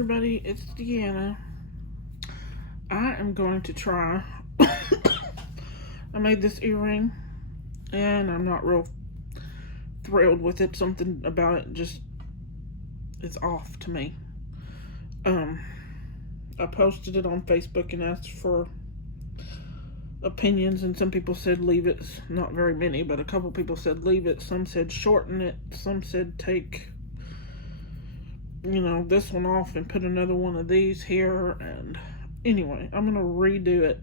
everybody, it's Deanna. I am going to try. I made this earring and I'm not real thrilled with it. Something about it just is off to me. I posted it on Facebook and asked for opinions, and some people said leave it. Not very many, but a couple people said leave it. Some said shorten it. Some said take, this one off and put another one of these here. And anyway, I'm gonna redo it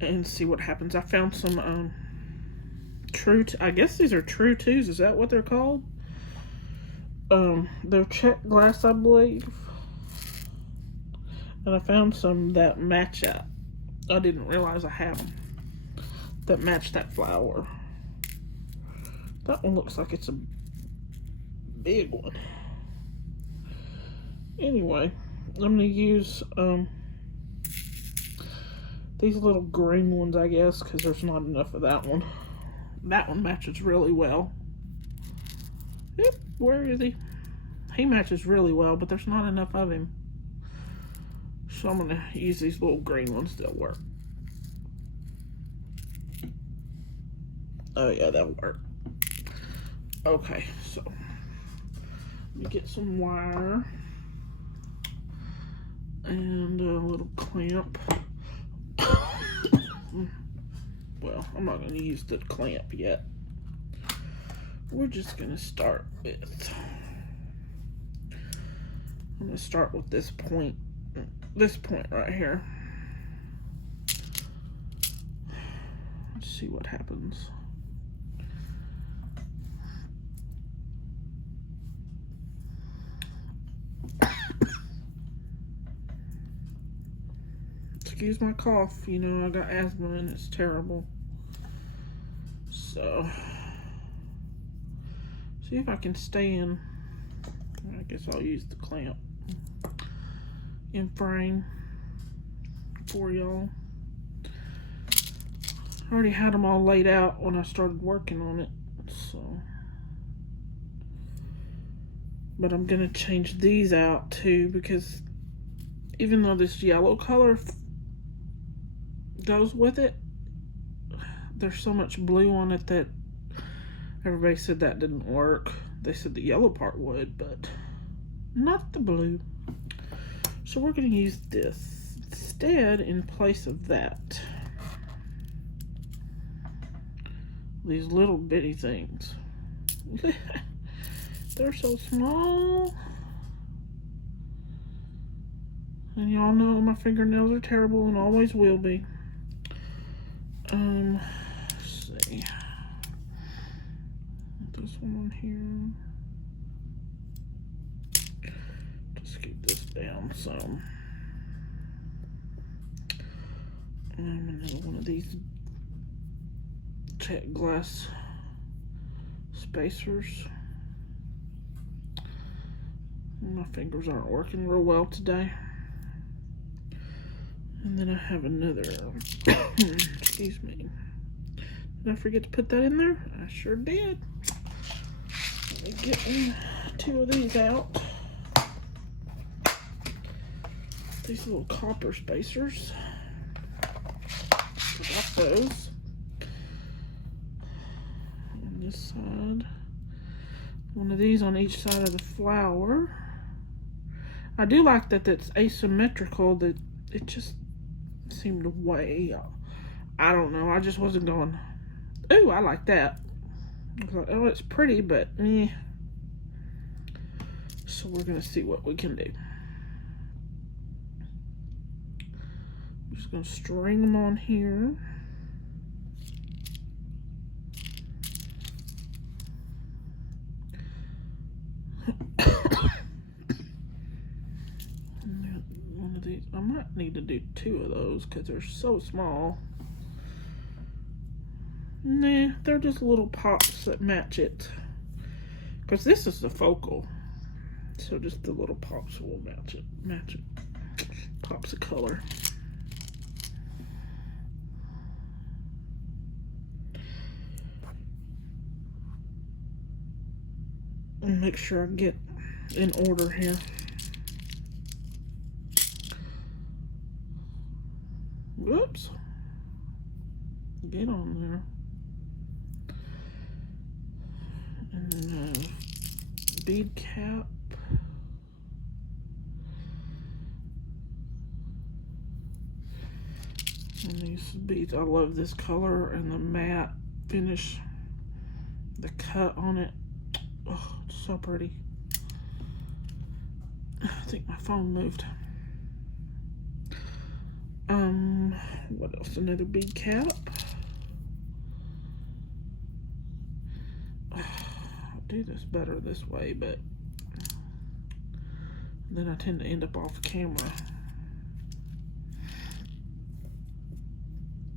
and see what happens. I found some I guess these are True 2s. Is that what they're called? They're Czech glass, I believe. And I found some that match that. I didn't realize I had them that match that flower. That one looks like it's a big one. Anyway, I'm gonna use these little green ones, I guess, because there's not enough of that one. That one matches really well. Yep, where is he? He matches really well, but there's not enough of him. So I'm gonna use these little green ones. They'll work. Oh yeah, that'll work. Okay, so let me get some wire and a little clamp. Well, I'm not going to use the clamp yet. We're just going to start with, I'm going to start with this point right here. Let's see what happens. Excuse my cough, I got asthma and it's terrible. So, see if I can stay in. I guess I'll use the clamp in frame for y'all. I already had them all laid out when I started working on it, so. But I'm gonna change these out too, because even though this yellow color goes with it, there's so much blue on it that everybody said that didn't work. They said the yellow part would, but not the blue. So we're going to use this instead in place of that. These little bitty things. They're so small. And y'all know my fingernails are terrible and always will be. Let's see. This one on here. Just keep this down some. And another one of these Czech glass spacers. My fingers aren't working real well today. And then I have another, excuse me. Did I forget to put that in there? I sure did. Let me get two of these out. These little copper spacers. Got those. On this side. One of these on each side of the flower. I do like that that's asymmetrical, that it just seemed to weigh. I don't know. I just wasn't going, ooh, I like that. I was like, oh, it's pretty, but eh. So we're going to see what we can do. I'm just going to string them on here. One of these, I might need to do two of those because they're so small. Nah, they're just little pops that match it. Because this is the focal. So just the little pops will match it. Pops of color. And make sure I get in order here. Whoops. Get on there. And then a bead cap. And these beads, I love this color and the matte finish, the cut on it. Oh, it's so pretty. I think my phone moved. What else? Another bead cap. I'll do this better this way, but then I tend to end up off camera.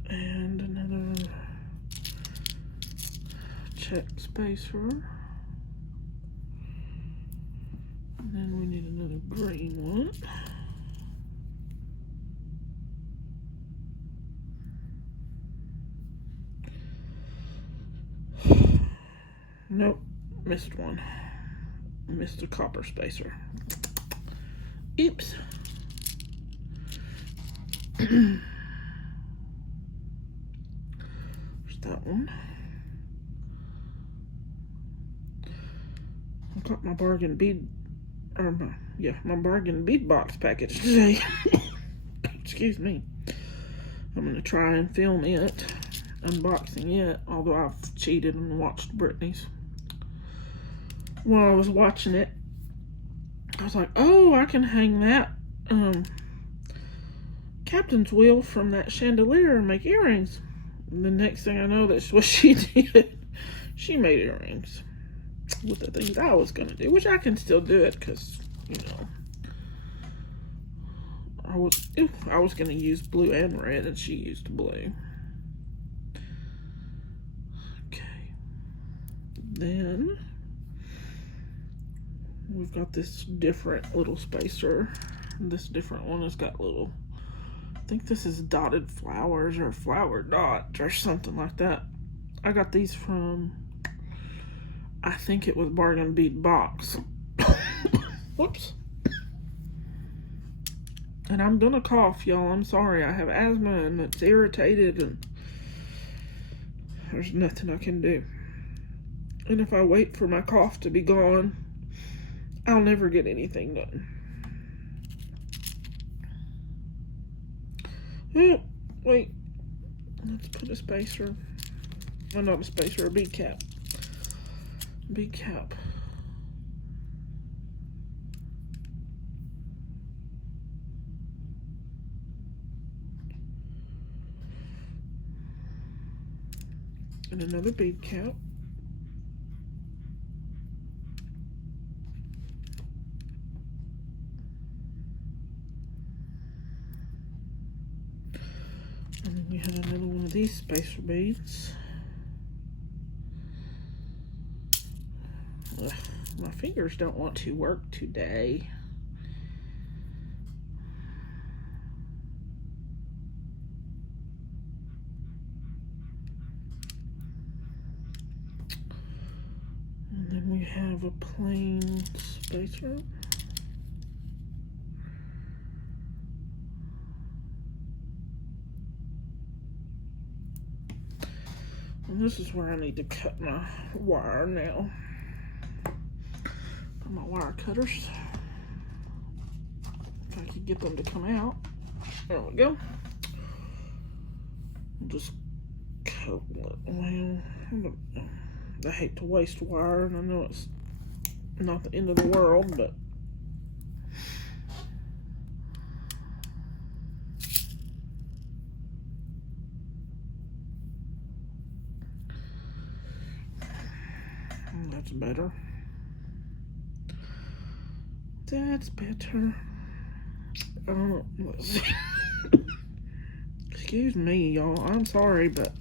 And another Czech spacer. And then we need another green one. Nope, missed one. Missed a copper spacer. Oops. There's that one. I got my bargain bead, my bargain bead box package today. Excuse me. I'm gonna try and film it, unboxing it, although I've cheated and watched Brittany's. While I was watching it, I was like, oh, I can hang that captain's wheel from that chandelier and make earrings. And the next thing I know, that's what she did. She made earrings with the things I was gonna do, which I can still do it because, you know, I was gonna use blue and red, and she used blue. Okay. Then we've got this different little spacer. This different one has got little, I think this is dotted flowers or flower dots or something like that. I got these from, I think it was Bargain Bead Box. Whoops. And I'm gonna cough, y'all. I'm sorry. I have asthma and it's irritated and there's nothing I can do. And if I wait for my cough to be gone, I'll never get anything done. Oh, wait. Let's put a spacer. Well, not a spacer, a bead cap. Bead cap. And another bead cap. And then we have another one of these spacer beads. Ugh, my fingers don't want to work today. And then we have a plain spacer. And this is where I need to cut my wire now. My wire cutters. If I could get them to come out. There we go. Just cut it. Well, I hate to waste wire, and I know it's not the end of the world, but that's better. That's better. Let's see. Excuse me, y'all. I'm sorry, but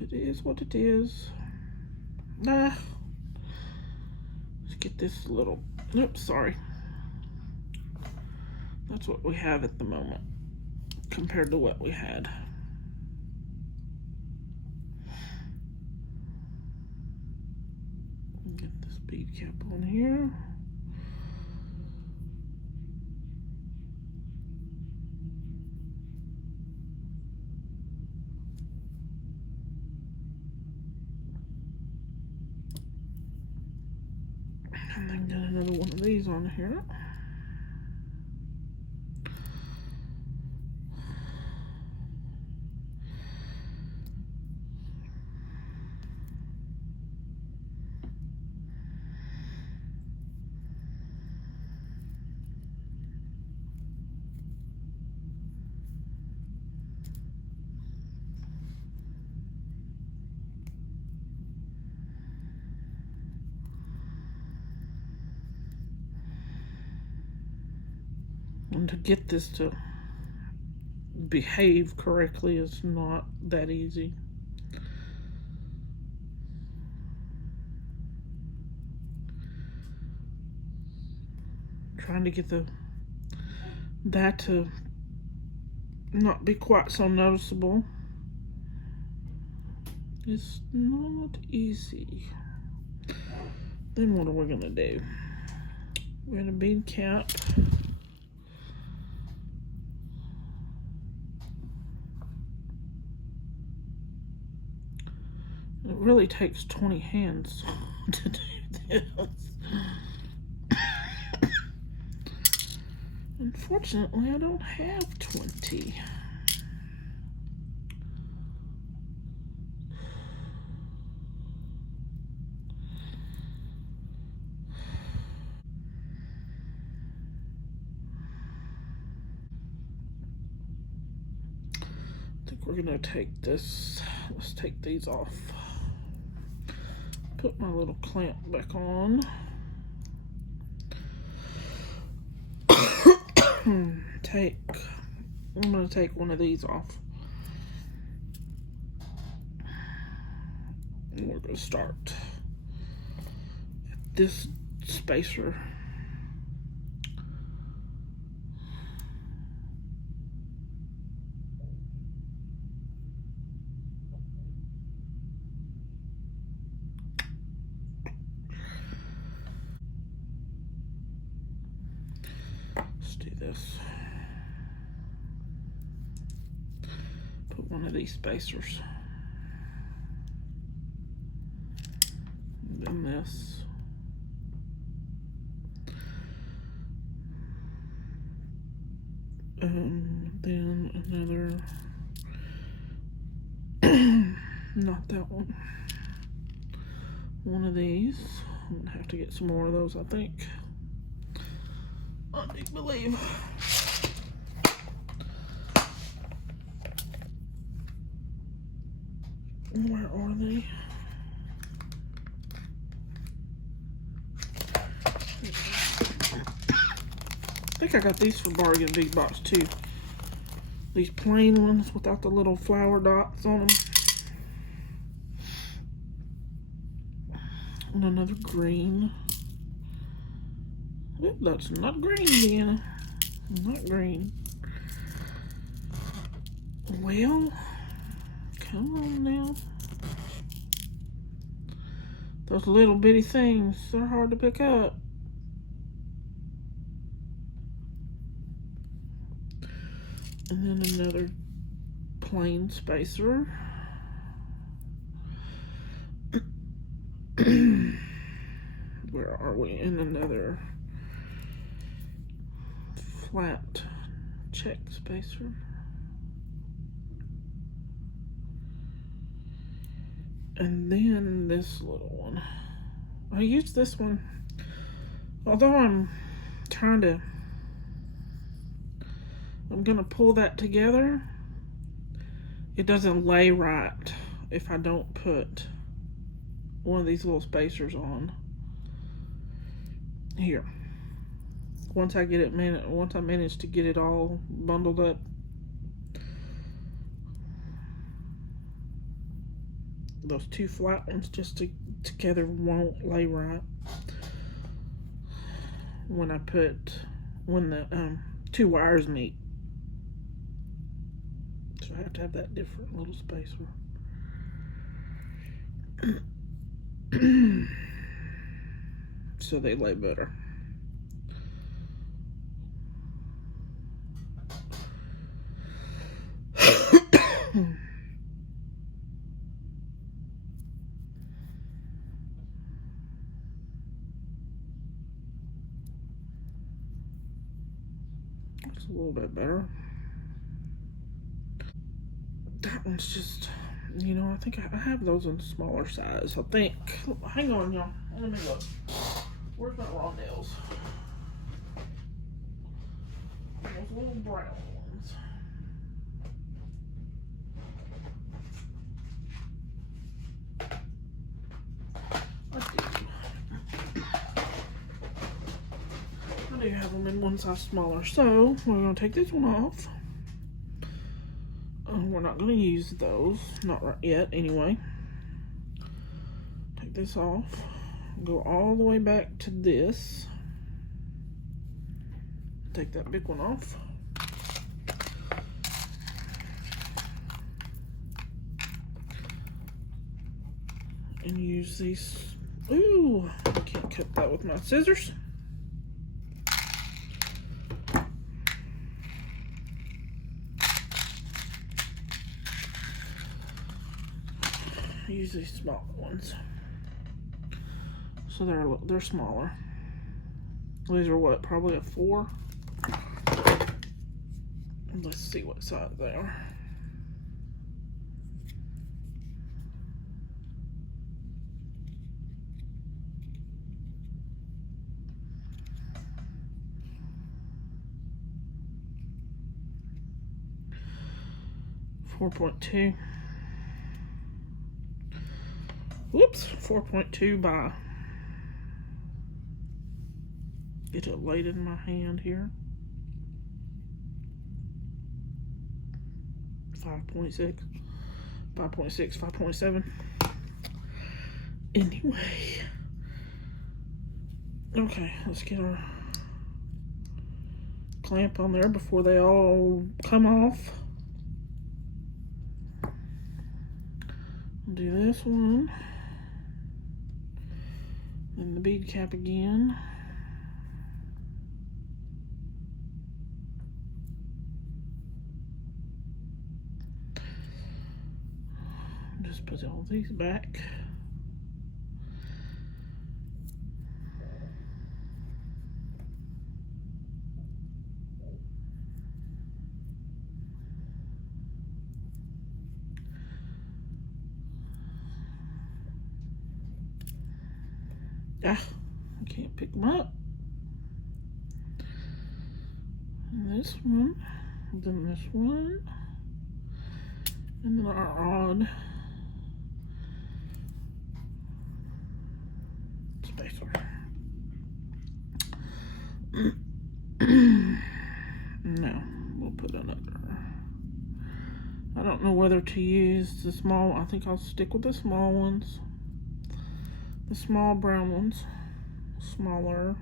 it is what it is. Let's get this little. Oops, sorry. That's what we have at the moment compared to what we had. Get this bead cap on here. And then get another one of these on here. And to get this to behave correctly is not that easy. Trying to get that to not be quite so noticeable is not easy. Then what are we gonna do? We're gonna bead cap. It really takes 20 hands to do this. Unfortunately, I don't have 20. I think we're gonna take this. Let's take these off. Put my little clamp back on. I'm gonna take one of these off. And we're gonna start at this spacer. Let's do this. Put one of these spacers. And then this. And then another. Not that one. One of these. I'm gonna have to get some more of those, I think. I do believe. Where are they? I think I got these for Bargain Big Box too. These plain ones without the little flower dots on them. And another green. Oop, that's not green, Deanna. Not green. Well, come on now. Those little bitty things, they're hard to pick up. And then another plain spacer. Where are we? And another flat Czech spacer. And then this little one. I used this one, although I'm gonna pull that together. It doesn't lay right if I don't put one of these little spacers on here. Once I manage to get it all bundled up, those two flat ones together won't lay right when the two wires meet. So I have to have that different little spacer. so they lay better. It's a little bit better. That one's just, you know, I think I have those in smaller size, I think. Hang on, y'all. Let me look. Where's my raw nails? Those little brown ones. I do have them in one size smaller, so we're going to take this one off. We're not going to use those, not right yet anyway. Take this off, go all the way back to this. Take that big one off. And use these. Ooh, I can't cut that with my scissors. Use these smaller ones. So they're smaller. These are what, probably a 4? Let's see what size they are. .2. Whoops, 4.2 by. Get it laid in my hand here. 5.6, 5.6, 5.7. Anyway. Okay, let's get our clamp on there before they all come off. Do this one. And the bead cap again. Just put all these back. Ah, I can't pick them up. And this one, then this one, and then our odd spacer. No, we'll put another. I don't know whether to use the small. I think I'll stick with the small ones. The small brown ones. Smaller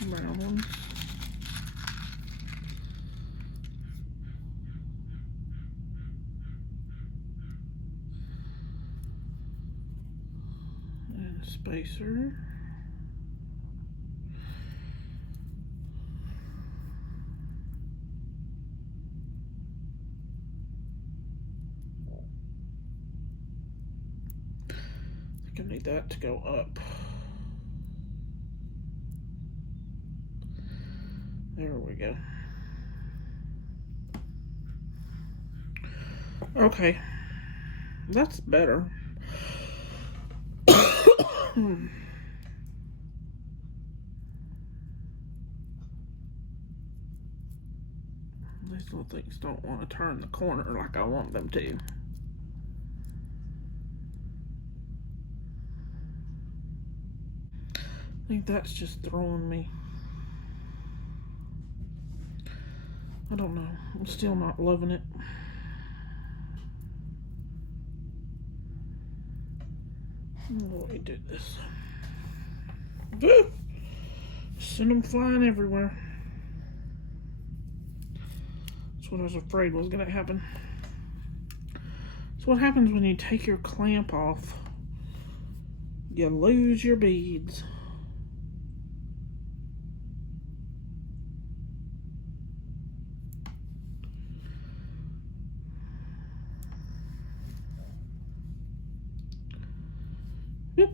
brown ones. And a spacer. I need that to go up. There we go. Okay, that's better. These little things don't want to turn the corner like I want them to. I think that's just throwing me. I don't know. I'm still not loving it. Let me do this. Woo! Send them flying everywhere. That's what I was afraid was going to happen. That's what happens when you take your clamp off you lose your beads. Yep.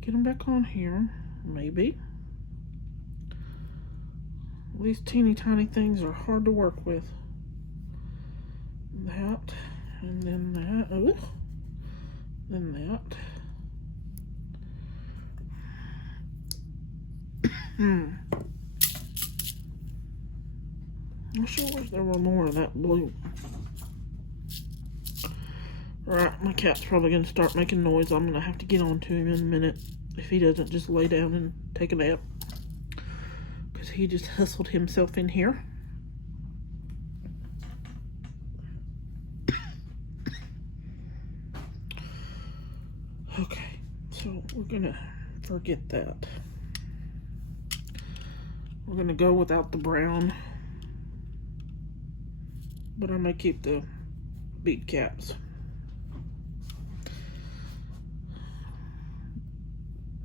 Get them back on here, maybe. These teeny tiny things are hard to work with. That, and then that, ooh, then that. I sure wish there were more of that blue. Right, my cat's probably going to start making noise. I'm going to have to get on to him in a minute if he doesn't just lay down and take a nap. Because he just hustled himself in here. Okay, so we're going to forget that. We're going to go without the brown. But I may keep the bead caps.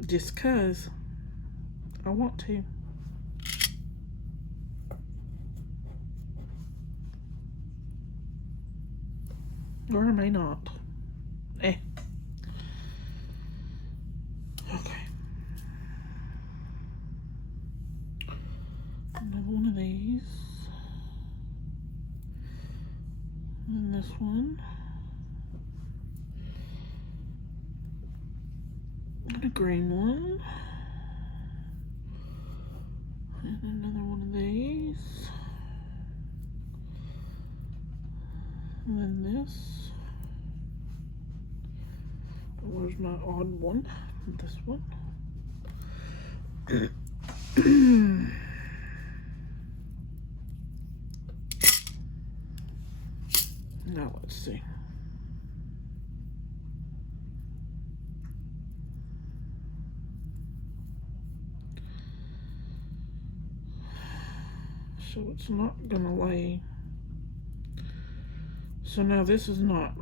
Just cause I want to. Or I may not. Okay. Another one of these. And this one. And a green one. And another one of these. And then this. Where's my odd one? This one. Now let's see. So it's not gonna lay. So now this is not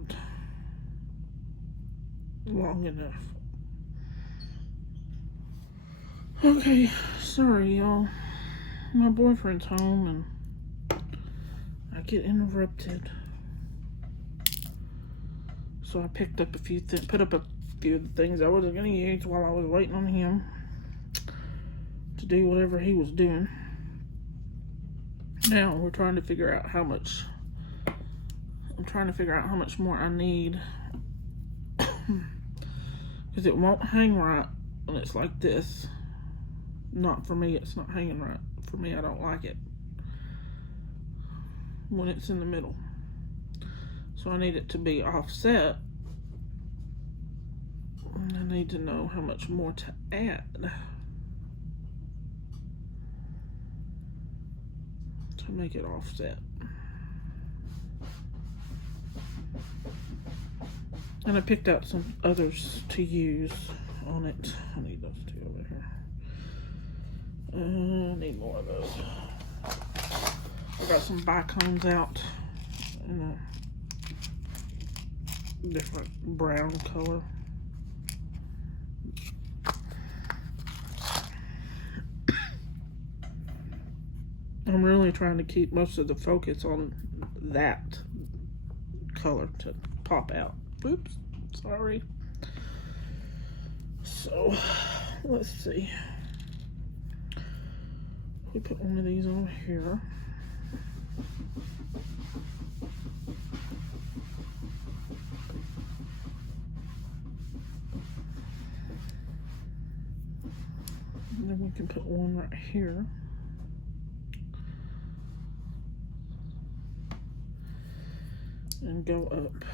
long enough. Okay, sorry y'all. My boyfriend's home and I get interrupted. So I picked up a few things, put up a few of the things I wasn't gonna use while I was waiting on him to do whatever he was doing. Now we're trying to figure out how much, I'm trying to figure out how much more I need. Because it won't hang right when it's like this. Not for me, it's not hanging right. For me, I don't like it when it's in the middle. So I need it to be offset. And I need to know how much more to add to make it offset. And I picked out some others to use on it. I need those two over here. I need more of those. I got some bicones out in a different brown color. I'm really trying to keep most of the focus on that color to pop out. Oops, sorry. So, let's see. We put one of these on here. And then we can put one right here. And go up.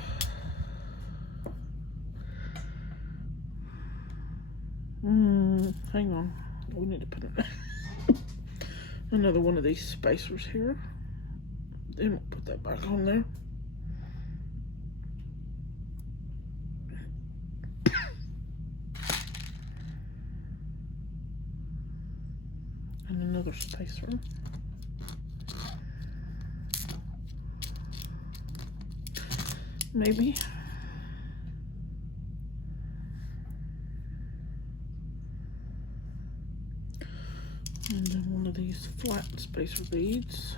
Hang on. We need to put another one of these spacers here. Then we'll put that back on there. And another spacer. Maybe. flat spacer beads.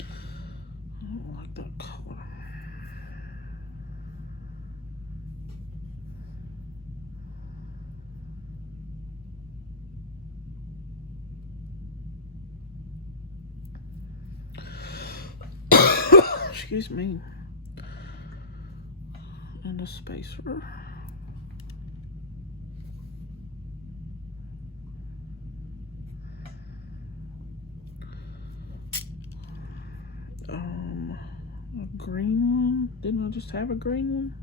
I don't like that color. Excuse me. And a spacer. A green one. Didn't I just have a green one?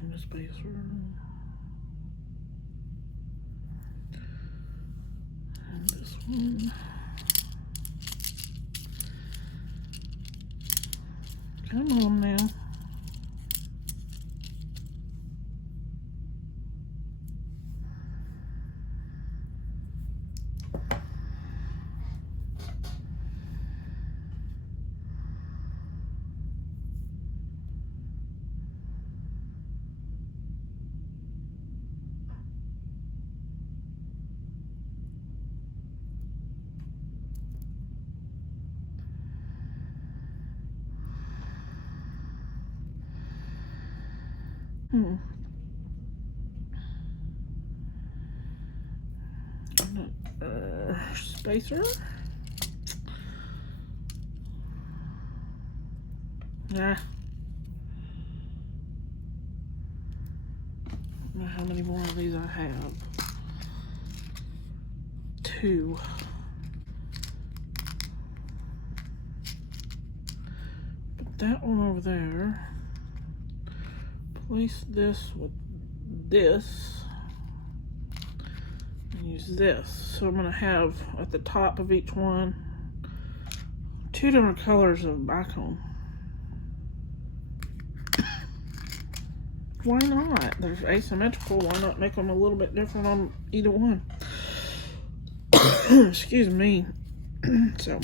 And a spacer. And this one. Come on now. Spacer. Nah. I don't know how many more of these I have. 2. Put that one over there. Place this with this. And use this. So I'm going to have at the top of each one 2 different colors of bicone. Why not? They're asymmetrical. Why not make them a little bit different on either one? Excuse me. So,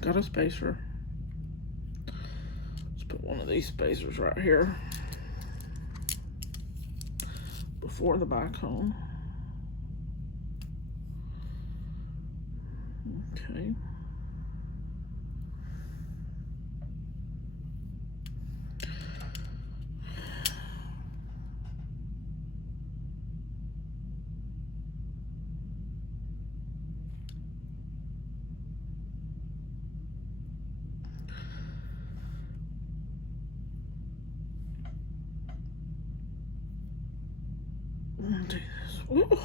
got a spacer. Let's put one of these spacers right here before the bicone. Okay. Do this. Ooh.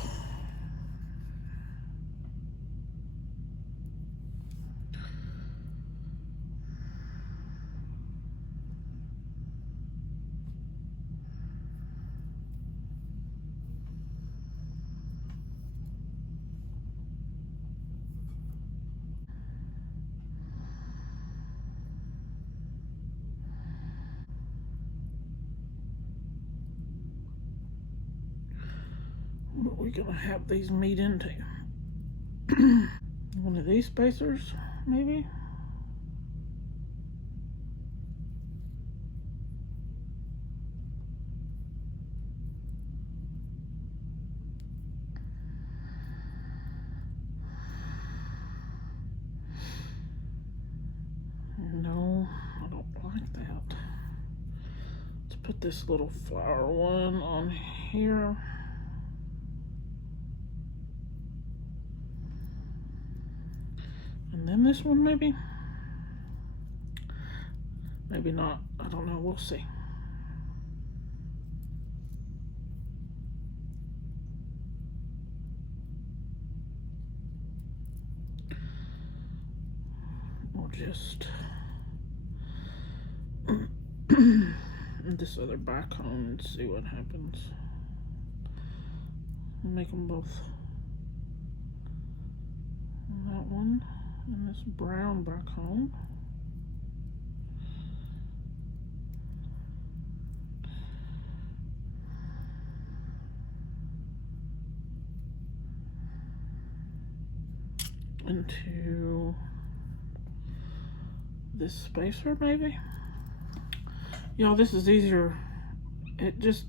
What are we gonna have these meet into? One of these spacers, maybe? No, I don't like that. Let's put this little flower one on here. And then this one, maybe? Maybe not. I don't know. We'll see. We'll just this other bicone and see what happens. I'll make them both. That one and this brown back home. Into this spacer maybe. Y'all, this is easier. It just,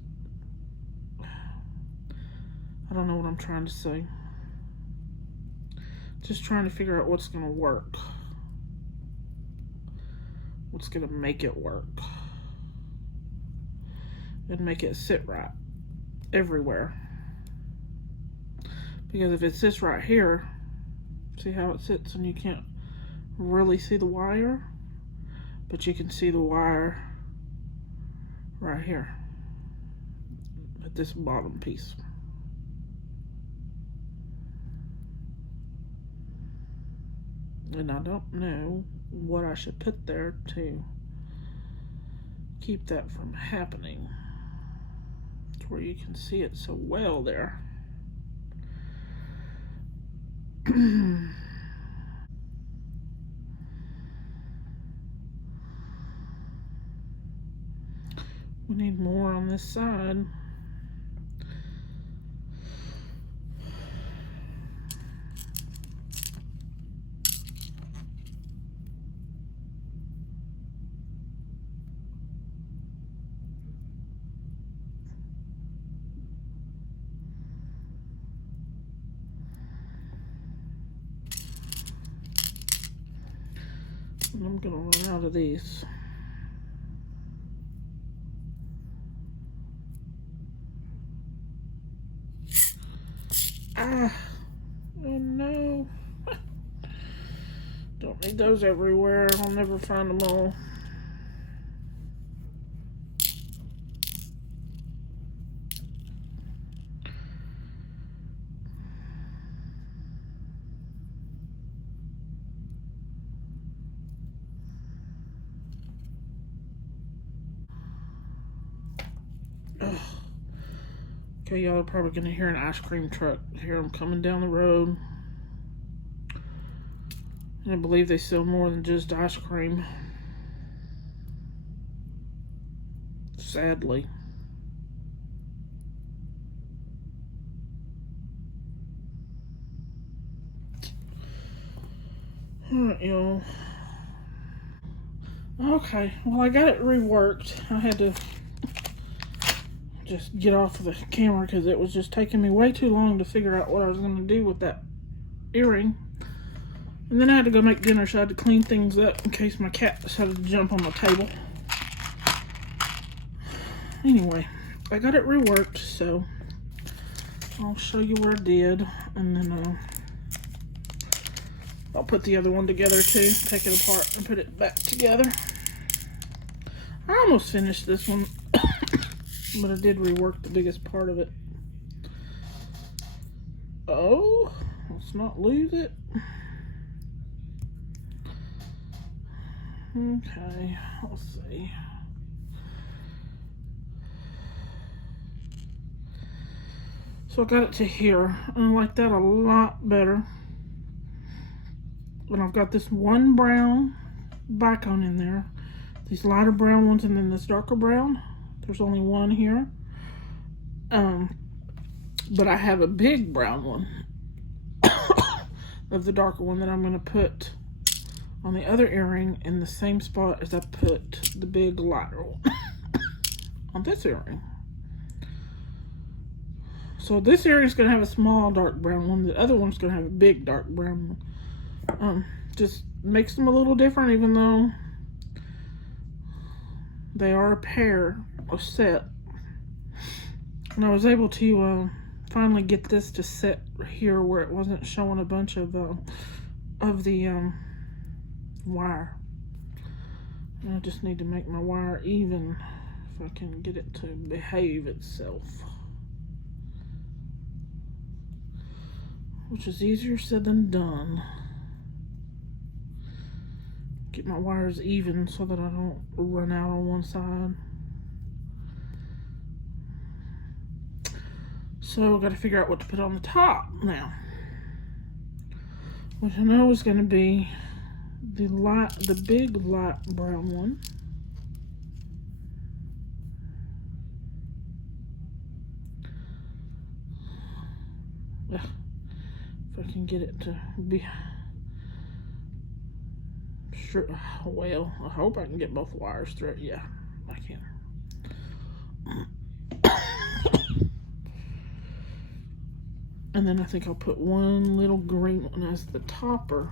I don't know what I'm trying to say. Just trying to figure out what's gonna work. What's gonna make it work. And make it sit right everywhere. Because if it sits right here, see how it sits and you can't really see the wire? But you can see the wire right here. At this bottom piece. And I don't know what I should put there to keep that from happening. To where you can see it so well there. We need more on this side. And I'm gonna run out of these. Ah, oh no. Don't need those everywhere. I'll never find them all. Okay, y'all are probably gonna hear an ice cream truck. Hear them coming down the road. And I believe they sell more than just ice cream. Sadly. Alright, y'all. Okay, well I got it reworked. I had to just get off of the camera because it was just taking me way too long to figure out what I was going to do with that earring. And then I had to go make dinner, so I had to clean things up in case my cat decided to jump on my table. Anyway, I got it reworked, so I'll show you what I did, and then I'll put the other one together too, take it apart and put it back together. I almost finished this one. But I did rework the biggest part of it. Oh, let's not lose it. Okay, let's see. So I got it to here. I like that a lot better. And I've got this one brown bicone in there. These lighter brown ones and then this darker brown. There's only one here. But I have a big brown one of the darker one that I'm going to put on the other earring in the same spot as I put the big lighter one on this earring. So this earring is going to have a small dark brown one. The other one's going to have a big dark brown one. Just makes them a little different, even though they are a pair. A set. And I was able to finally get this to set here where it wasn't showing a bunch of the wire. And I just need to make my wire even if I can get it to behave itself, which is easier said than done. Get my wires even so that I don't run out on one side. So I've got to figure out what to put on the top now, which I know is going to be the big light brown one. Ugh, if I can get it to be sure. Well, I hope I can get both wires through it. Yeah, I can. And then I think I'll put one little green one as the topper.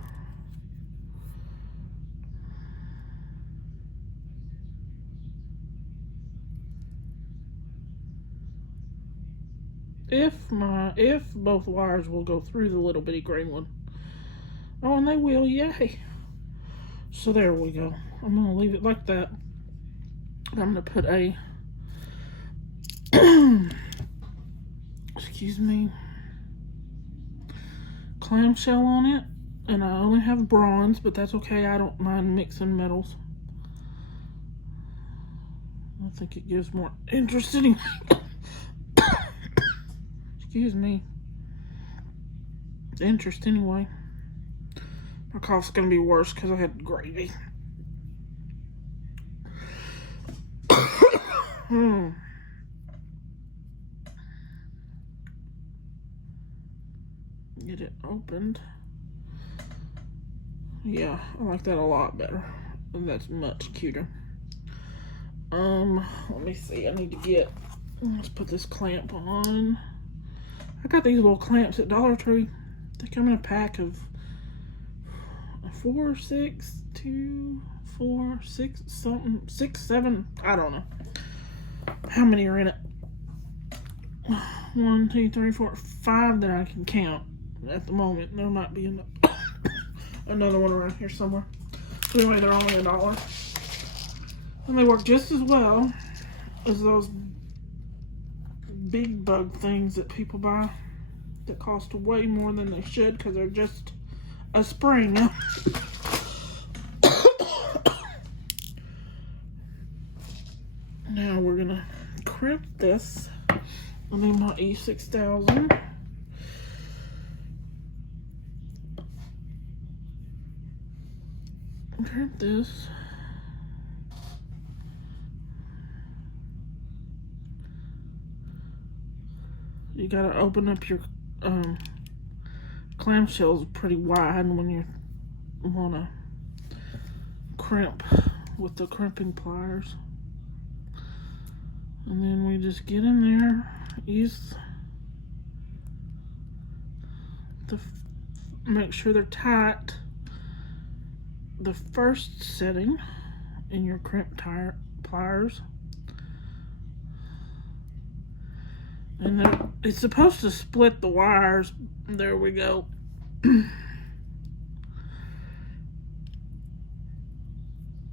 If both wires will go through the little bitty green one. Oh, and they will, yay. So there we go. I'm gonna leave it like that. I'm gonna put a excuse me, clamshell on it, and I only have bronze, but that's okay. I don't mind mixing metals. I think it gives more interest anyway. Excuse me. Interest anyway. My cough's gonna be worse because I had gravy. Get it opened. Yeah, I like that a lot better. That's much cuter. Let me see. I need to get. Let's put this clamp on. I got these little clamps at Dollar Tree. They come in a pack of 4, 6, 2, 4, 6, something, 6, 7. I don't know how many are in it. 1, 2, 3, 4, 5 that I can count at the moment. There might be another one around here somewhere. So anyway, they're only $1. And they work just as well as those big bug things that people buy that cost way more than they should because they're just a spring. Now we're gonna crimp this. I need my E6000. Crimp this. You gotta open up your clamshells pretty wide when you wanna crimp with the crimping pliers. And then we just get in there, use make sure they're tight. The first setting in your crimp pliers. And it's supposed to split the wires. There we go.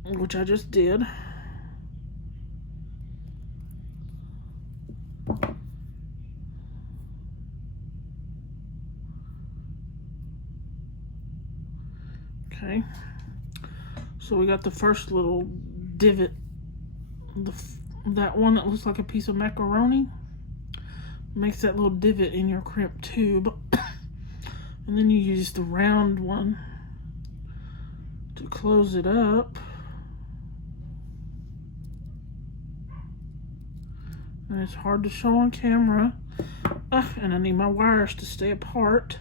Which I just did. Okay. So we got the first little divot. That one that looks like a piece of macaroni. Makes that little divot in your crimp tube. And then you use the round one to close it up. And it's hard to show on camera. And I need my wires to stay apart.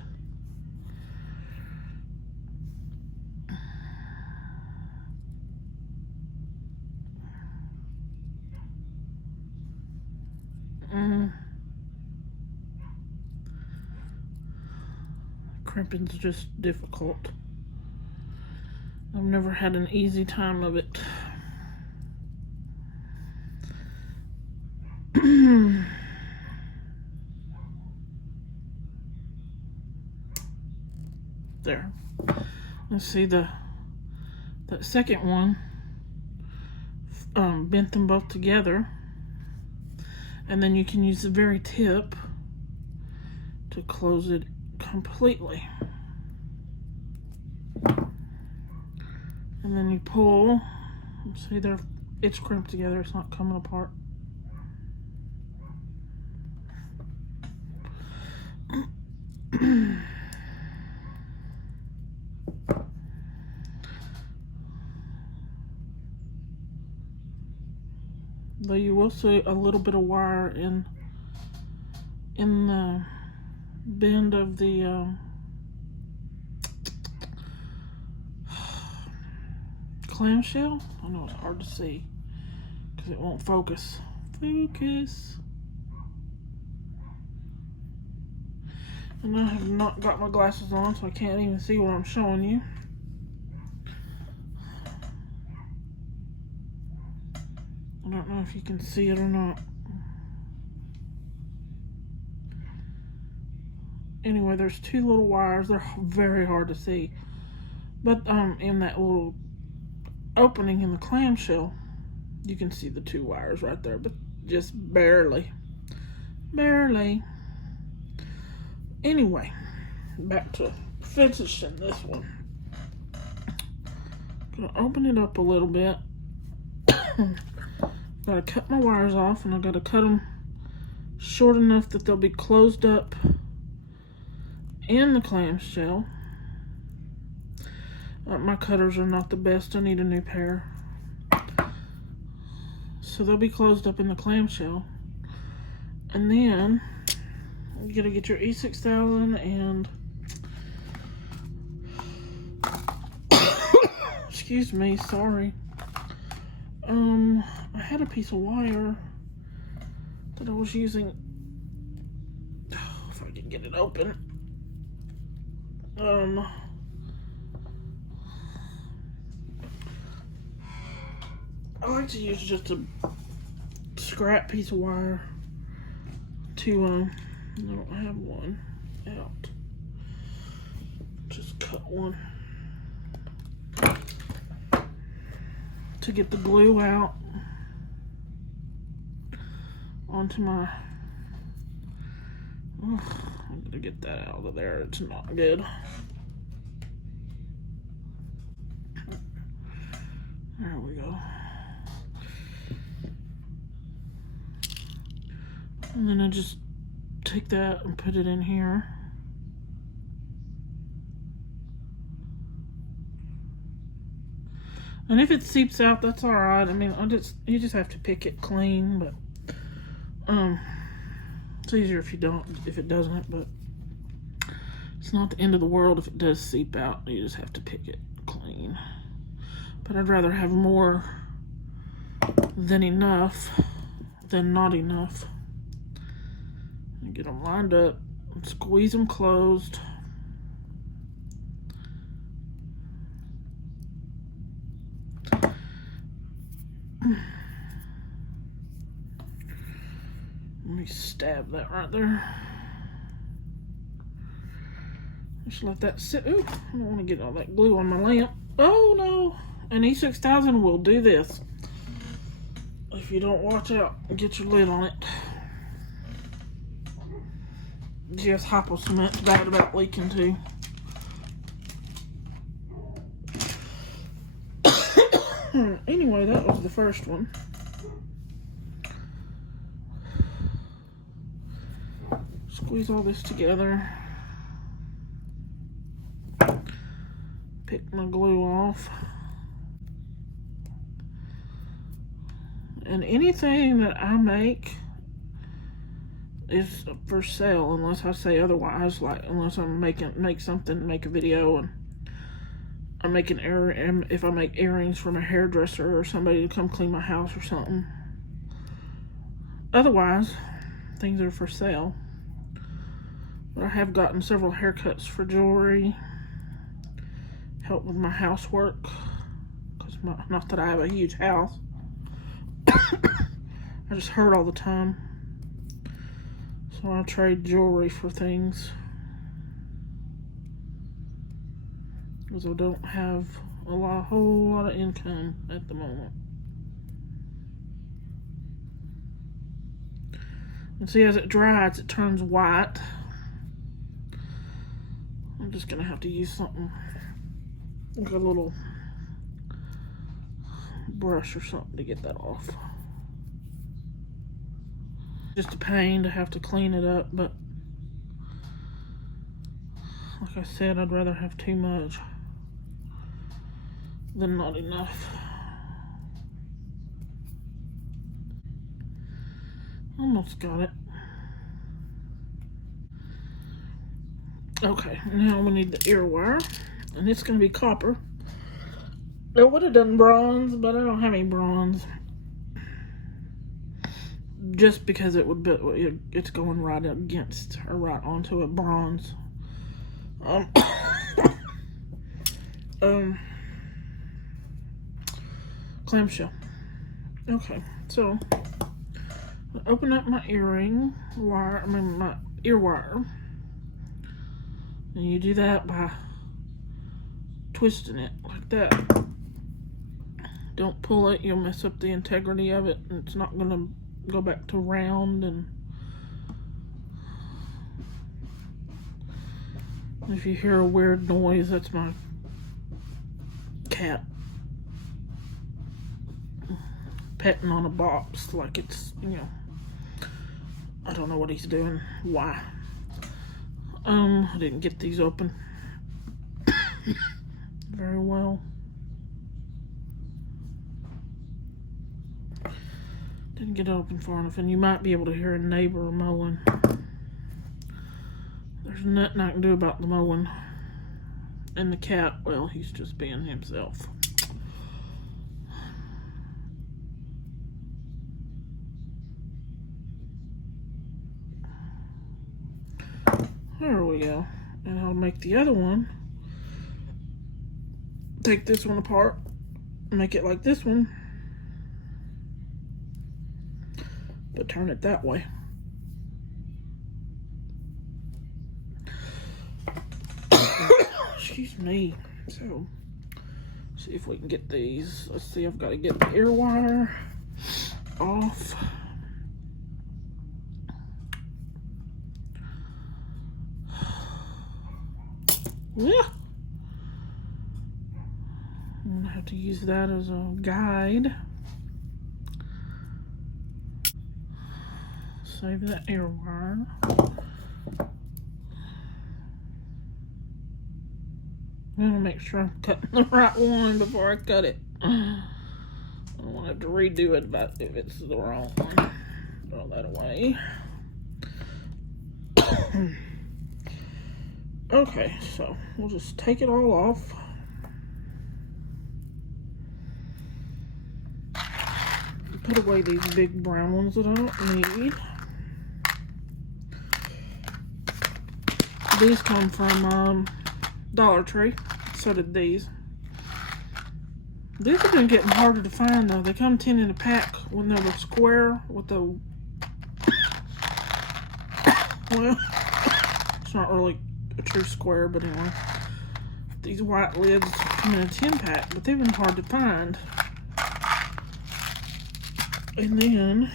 Crimping's just difficult. I've never had an easy time of it. There. Let's see that second one bent them both together, and then you can use the very tip to close it completely. And then you pull. See, it's crimped together, it's not coming apart. so you will see a little bit of wire in the bend of the clamshell. I know it's hard to see because it won't focus. Focus. And I have not got my glasses on, so I can't even see what I'm showing you. I don't know if you can see it or not. Anyway, there's two little wires. They're very hard to see. But in that little opening in the clamshell, you can see the two wires right there, but just barely. Barely. Anyway, back to finishing this one. I'm gonna open it up a little bit. Gotta cut my wires off, and I gotta cut them short enough that they'll be closed up in the clamshell. My cutters are not the best. I need a new pair. So they'll be closed up in the clamshell. And then you gotta get your E6000 and excuse me, sorry. I had a piece of wire that I was using. Oh, if I can get it open. I like to use just a scrap piece of wire to, I don't have one out. Just cut one to get the glue out onto my, I'm gonna get that out of there. It's not good. There we go. And then I just take that and put it in here. And if it seeps out, that's all right. I mean, you just have to pick it clean, but it's easier if it doesn't, but it's not the end of the world if it does seep out. You just have to pick it clean. But I'd rather have more than enough than not enough. And get them lined up and squeeze them closed. Let me stab that right there. Just let that sit. Ooh, I don't want to get all that glue on my lamp. Oh no! An E6000 will do this. If you don't watch out and get your lid on it. Just hypo cement's bad about leaking too. Anyway, that was the first one. Squeeze all this together. Pick my glue off. And anything that I make is for sale unless I say otherwise. Like unless I'm make a video and I make if I make earrings from a hairdresser or somebody to come clean my house or something. Otherwise, things are for sale. But I have gotten several haircuts for jewelry. Help with my housework. Because not that I have a huge house. I just hurt all the time. So I trade jewelry for things. Because I don't have a whole lot of income at the moment. And see, as it dries, it turns white. I'm just gonna have to use something like a little brush or something to get that off. Just a pain to have to clean it up, but like I said, I'd rather have too much than not enough. Almost got it. Okay, now we need the ear wire, and it's going to be copper. I would have done bronze, but I don't have any bronze. Just because it would be, it's going right against, or right onto a bronze. Clamshell. Okay, so open up my earring wire, my ear wire. And you do that by twisting it like that. Don't pull it, you'll mess up the integrity of it, and it's not gonna go back to round. And if you hear a weird noise, that's my cat petting on a box like it's, you know, I don't know what he's doing. Why? I didn't get these open very well. Didn't get it open far enough, and you might be able to hear a neighbor mowing. There's nothing I can do about the mowing. And the cat, well, he's just being himself. There we go. And I'll make the other one. Take this one apart, make it like this one, but turn it that way. Excuse me. So, see if we can get these. Let's see, I've got to get the ear wire off. Yeah. I'm gonna have to use that as a guide. Save that ear wire. I'm gonna make sure I'm cutting the right one before I cut it. I don't want to have to redo it if it's the wrong one. Throw that away. Okay, so we'll just take it all off. Put away these big brown ones that I don't need. These come from Dollar Tree. So did these. These have been getting harder to find though. They come 10 in a pack when they're the square with the, well, it's not really a true square, but anyway. These white lids come in a 10 pack, but they've been hard to find. And then,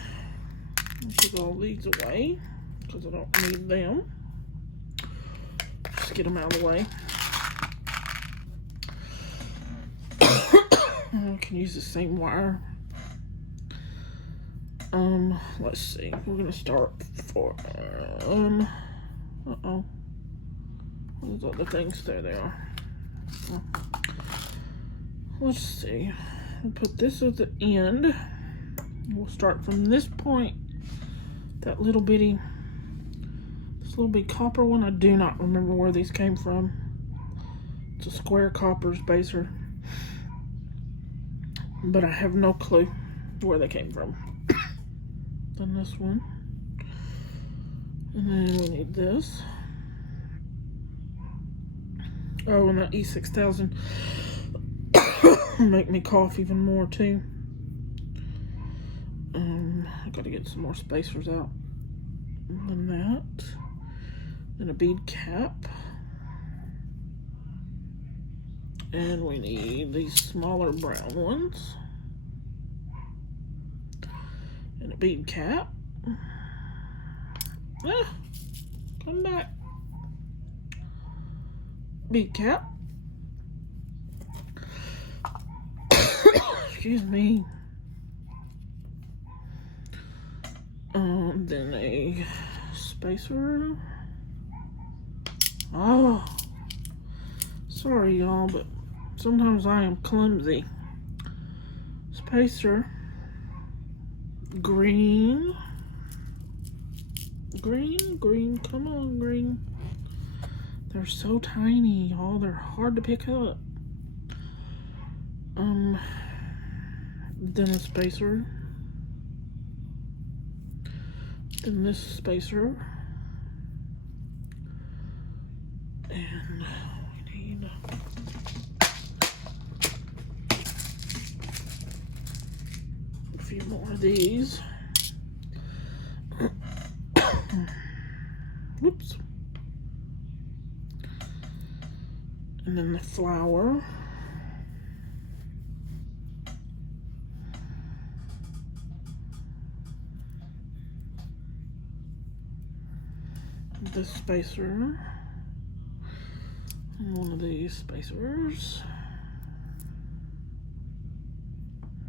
I'll take all these away, because I don't need them. Just get them out of the way. I can use the same wire. Let's see. We're gonna start for uh-oh. Those other things, there they are. Let's see. I'll put this at the end. We'll start from this point. That little bitty, this little bitty copper one. I do not remember where these came from. It's a square copper spacer, but I have no clue where they came from. Then this one, and then we need this. Oh, and that E6000 will make me cough even more too. I gotta get some more spacers out. And then that. Then a bead cap. And we need these smaller brown ones. And a bead cap. Ah, come back. Bead cap. Excuse me. Then a spacer. Oh, sorry y'all, but sometimes I am clumsy. Spacer. Green. Green, green, come on, green. They're so tiny, y'all. They're hard to pick up. Then a spacer. Then this spacer. And we need a few more of these. Whoops. And then the flower. The spacer. And one of these spacers.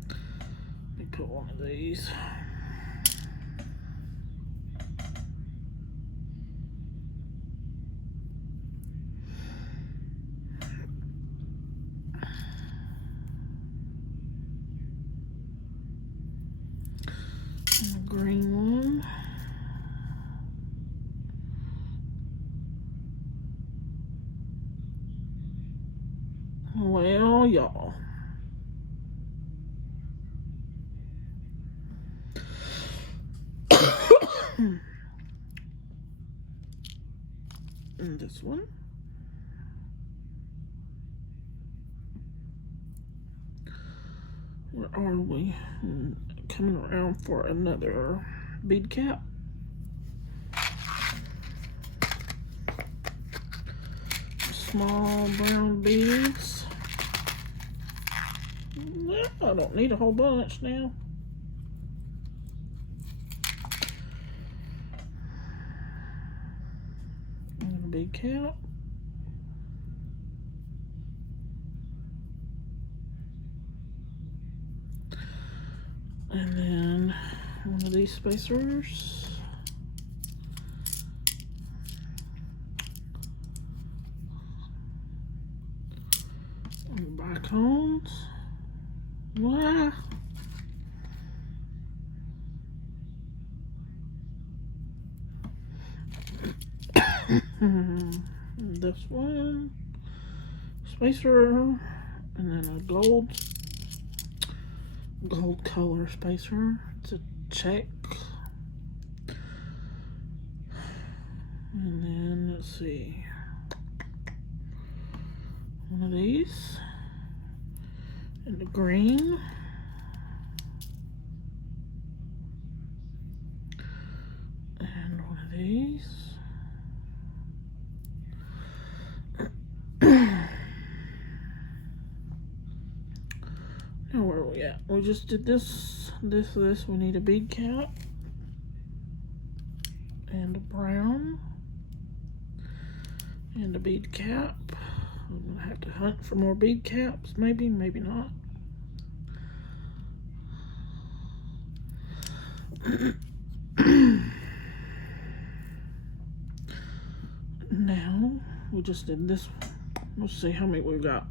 Let me put one of these. And a green one. Well, y'all. And this one. Where are we? Coming around for another bead cap. Small brown beads. Well, I don't need a whole bunch now. And a bead cap. And then one of these spacers. And bicones. Wow. This one. Spacer. And then a gold color spacer. It's a Czech. And then let's see, one of these, and the green, and one of these. Now where are we at? We just did this. We need a bead cap and a brown and a bead cap. I'm gonna have to hunt for more bead caps. Maybe, maybe not. Now we just did this one. Let's see how many we've got.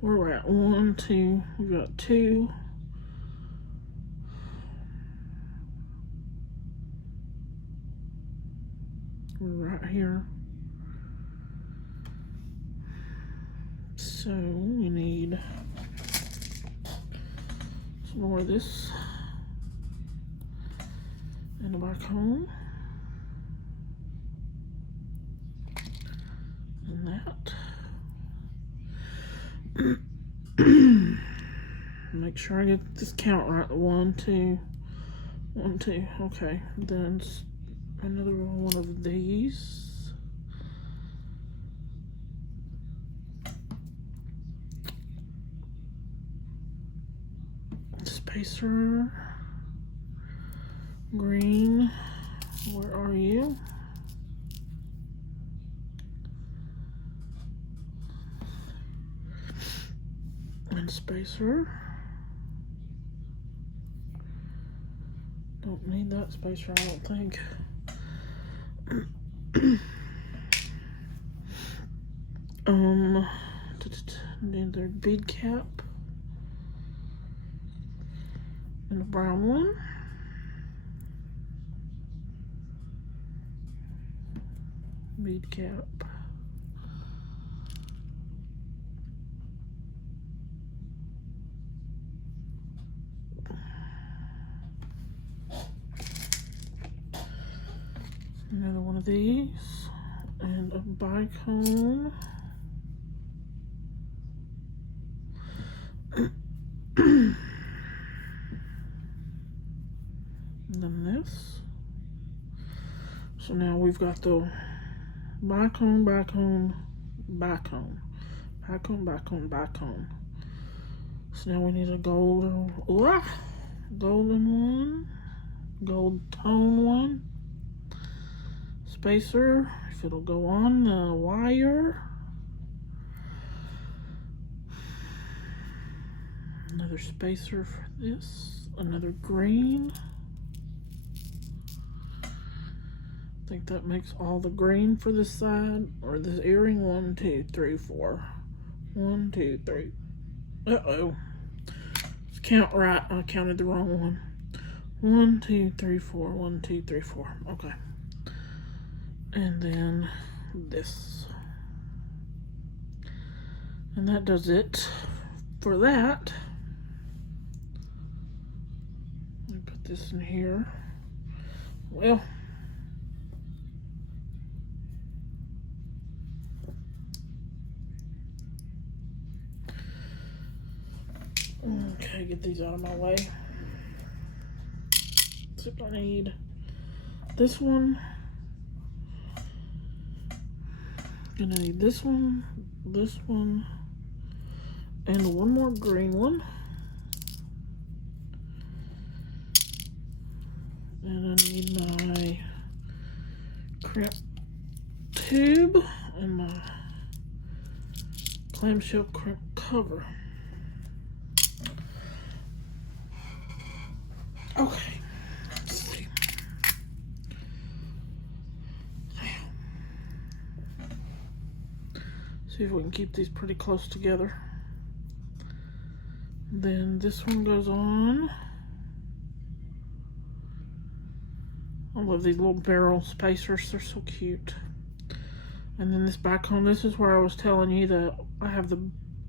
Where we're at, 1, 2, we've got 2. We're right here. So we need some more of this and a bicone and that. Make sure I get this count right. 1, 2, 1, 2. Okay, then another one of these. Spacer. Green. Where are you? And spacer. Don't need that spacer, I don't think. Another bead cap and a brown one. bead cap. Another one of these, and a bicone. And then this. So now we've got the bicone, bicone, bicone, bicone, bicone, bicone. So now we need a golden one, gold tone one. Spacer, if it'll go on the wire. Another spacer for this. Another green. I think that makes all the green for this side or this earring. 1, 2, 3, 4. 1, 2, 3. Uh-oh. Let's count right. I counted the wrong one. 1, 2, 3, 4. 1, 2, 3, 4. Okay. And then this. And that does it for that. Let me put this in here. Well, okay, get these out of my way. See if I need this one. Gonna need this one, and one more green one. And I need my crimp tube and my clamshell crimp cover. Okay, let's see. See if we can keep these pretty close together. Then this one goes on. I love these little barrel spacers, they're so cute. And then this bicone, this is where I was telling you that I have the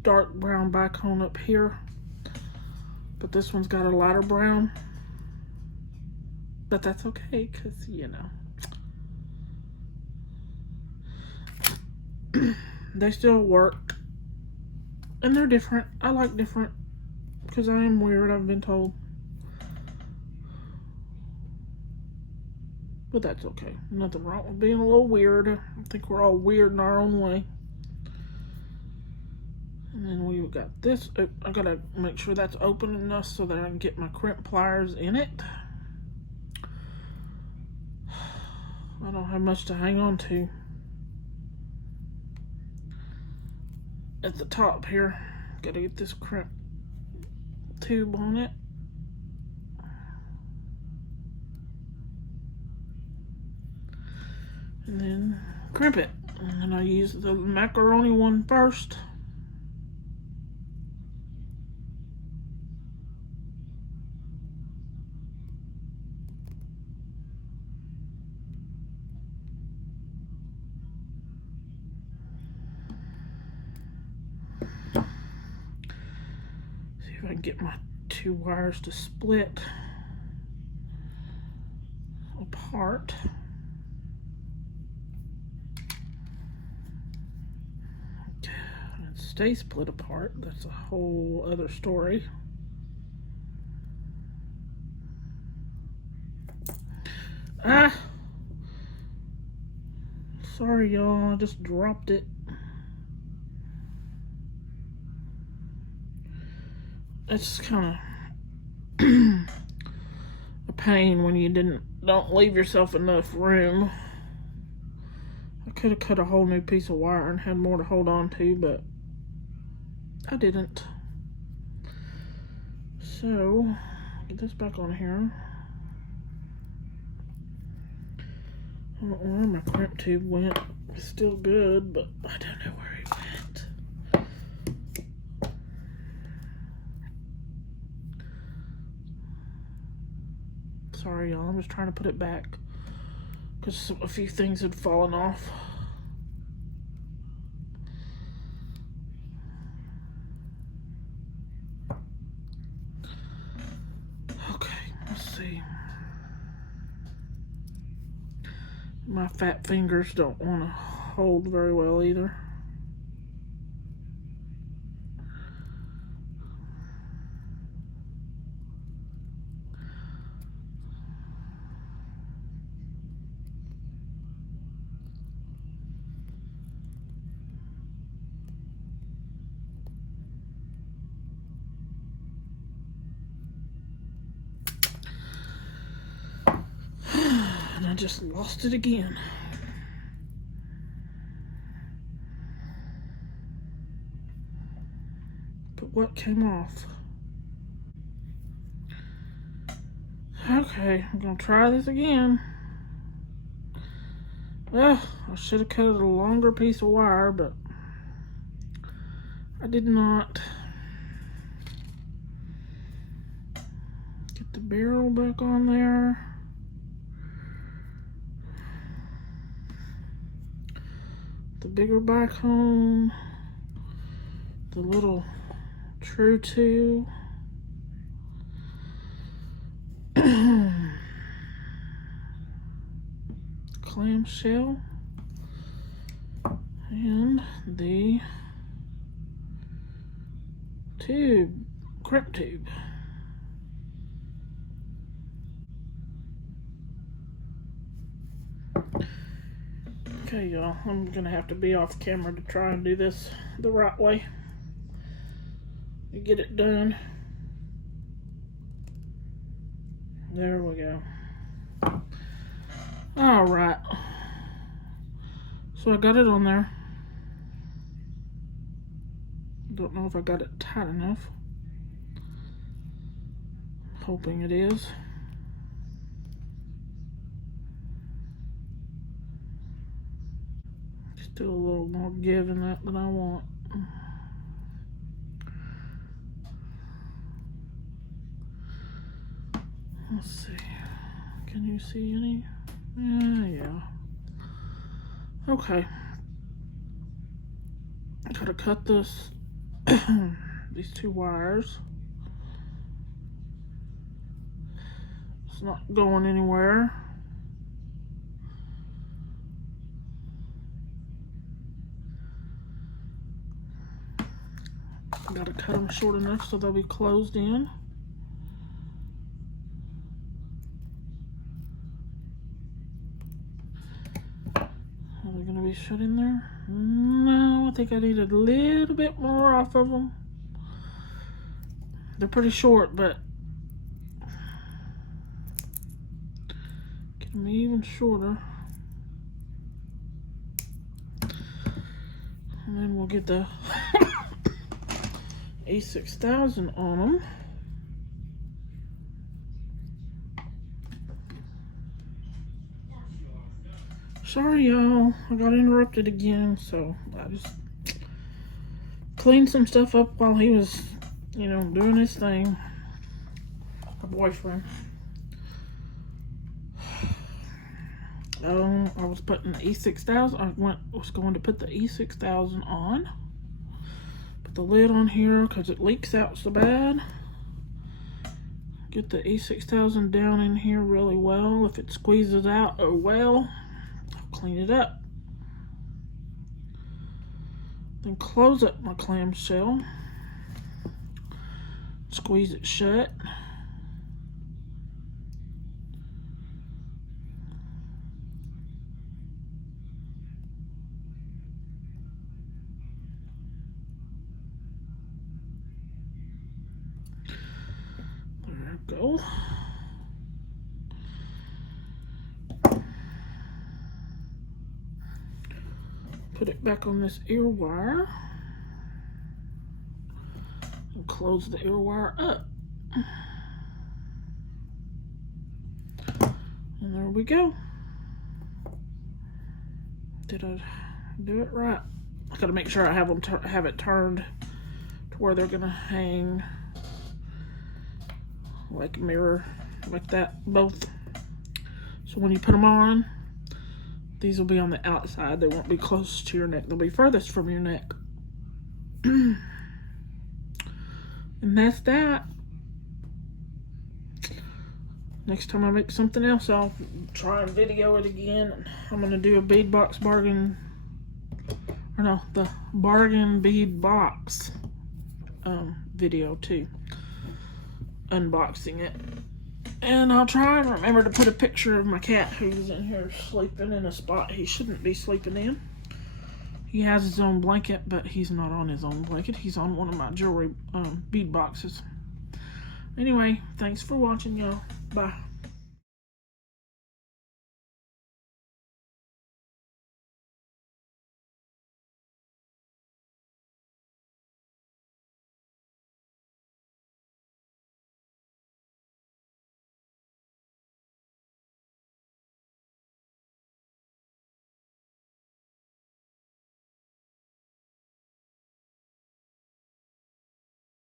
dark brown bicone up here, but this one's got a lighter brown. But that's okay, because, you know. They still work. And they're different. I like different. Because I am weird, I've been told. But that's okay. Nothing wrong with being a little weird. I think we're all weird in our own way. And then we've got this. I gotta make sure that's open enough so that I can get my crimp pliers in it. I don't have much to hang on to. At the top here, gotta get this crimp tube on it. And then crimp it. And then I use the macaroni one first. See if I can get my two wires to split apart. Stay split apart, that's a whole other story. Sorry y'all, I just dropped it. It's kind of a pain when you don't leave yourself enough room. I could have cut a whole new piece of wire and had more to hold on to, but I didn't. So, get this back on here. I don't know where my crimp tube went. It's still good, but I don't know where it went. Sorry, y'all. I'm just trying to put it back because a few things had fallen off. fat fingers don't want to hold very well either. And I just lost it again. But what came off? Okay, I'm gonna try this again. Well, I should have cut a longer piece of wire, but I did not. Get the barrel back on there. The bigger back home. The little true two. Clamshell. And the tube, crimp tube. Okay, y'all, I'm gonna have to be off camera to try and do this the right way to get it done. There we go. All right. So I got it on there. Don't know if I got it tight enough. Hoping it is. Still a little more give in that than I want. Let's see. Can you see any? Yeah. Okay. I gotta cut this, these two wires. It's not going anywhere. I gotta cut them short enough so they'll be closed in. Are they gonna be shut in there? No, I think I need a little bit more off of them. They're pretty short, but get them even shorter. And then we'll get the A6000 on them. Sorry, y'all. I got interrupted again, so I just cleaned some stuff up while he was, you know, doing his thing. My boyfriend. I was putting the E6000. I was going to put the E6000 on. Put the lid on here because it leaks out so bad. Get the E6000 down in here really well. If it squeezes out, oh well. Clean it up. Then close up my clamshell. Squeeze it shut. There we go. Put it back on this ear wire and close the ear wire up. And there we go. Did I do it right? I gotta make sure I have them have it turned to where they're gonna hang like a mirror, like that, both. So when you put them on, these will be on the outside. They won't be close to your neck. They'll be furthest from your neck. And that's that. next time I make something else, I'll try and video it again. I'm gonna do a bead box bargain, or no, the bargain bead box video too, unboxing it. And I'll try and remember to put a picture of my cat who's in here sleeping in a spot he shouldn't be sleeping in. He has his own blanket, but he's not on his own blanket. He's on one of my jewelry bead boxes. Anyway, thanks for watching, y'all. Bye.